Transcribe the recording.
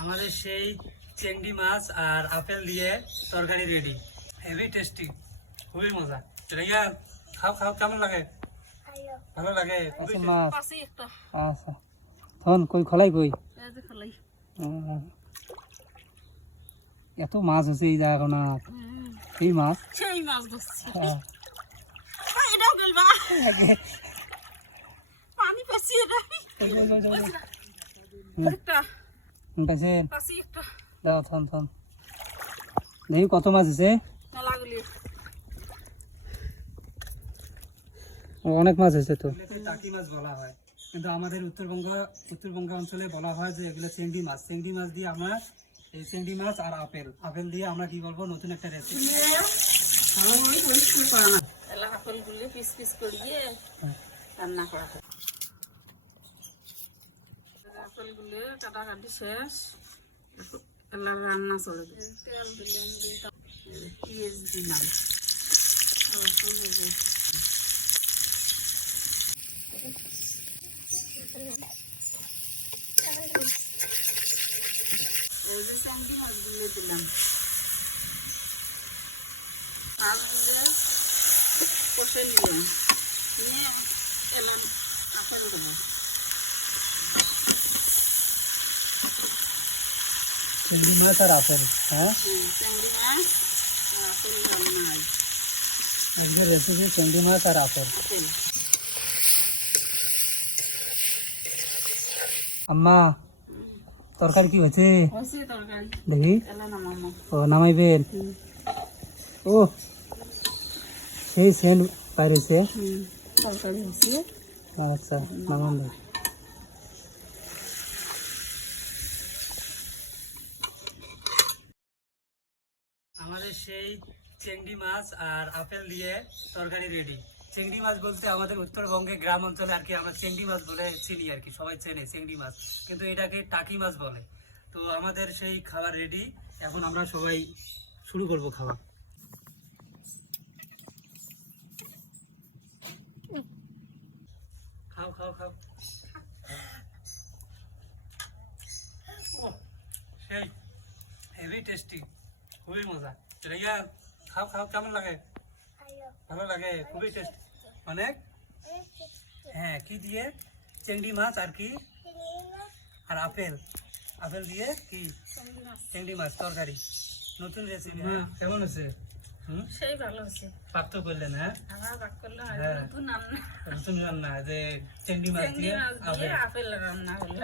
আমাদের সেই চিংড়ি মাছ আর আপেল দিয়ে তরকারি রেডি। হেভি টেস্টি, খুবই মজা। রেয়া খাও খাও, কেমন লাগে? ভালো লাগে। আচ্ছা ধন কই খলাই কই এত মাছ আছে এই জায়গা না, এই মাছ সেই মাছ ধরছি। পানি পাচ্ছি দাও থন থন দেখি কত মাছ আছে। অনেক মাছ আছে তো। টাকি মাছ বলা হয়, কিন্তু আমাদের উত্তরবঙ্গ অঞ্চলে বলা হয় যে এগুলো চিংড়ি মাছ। চিংড়ি মাছ দিয়ে আমরা এই চিংড়ি মাছ আর আপেল দিয়ে আমরা কি বলবো, নতুন একটা রেসিপি। আপেলগুলো পিস পিস করিয়ে রান্না করা হয়। আপেলগুলো কাটাকাটি শেষ, এলা রান্না চলে। তেল দিলাম, পেঁয়াজ দিলাম, চিংড়ি মাছগুলো দিলাম। মাছগুলো কষে নিলাম, নিয়ে এলাম আপেল দেবো। চিংড়ি মাছ আর আপেল, হ্যাঁ চিংড়ি মাছ আর আপেল রান্না হয়। এই রেসিপি চিংড়ি মাছ আর আপেল। আম্মা তরকারি কি হয়েছে দেখি? ও নামাইবেন? ও সেই সেন্ট বাইরেছে। আচ্ছা নামান দেয়। আমাদের সেই চিংড়ি মাছ আর আপেল দিয়ে তরকারি রেডি। চিংড়ি মাছ বলতে আমাদের উত্তরবঙ্গে গ্রাম অঞ্চলে আর কি আমরা চিংড়ি মাছ বলে চিনি আর কি, সবাই চেনে চিংড়ি মাছ, কিন্তু এটাকে টাকি মাছ বলে। তো আমাদের সেই খাবার রেডি, এখন আমরা সবাই শুরু করব খাওয়া। খাও খাও খাও। সেই হেভি টেস্টি, খুবই মজা। রেয়া খাও খাও, কেমন লাগে? ভালো লাগে, খুবই টেস্টি অনেক। হ্যাঁ, কি দিয়ে? চিংড়ি মাছ আর কি? আর আপেল দিয়ে কি? চিংড়ি মাছ তরকারি, নতুন রেসিপি। হ্যাঁ কেমন আছে? সেই ভালো হচ্ছে। পাক তো করলেন? হ্যাঁ পাক করলে নতুন রান্না, যে চিংড়ি মাছ দিয়ে আপেল রান্না হলো।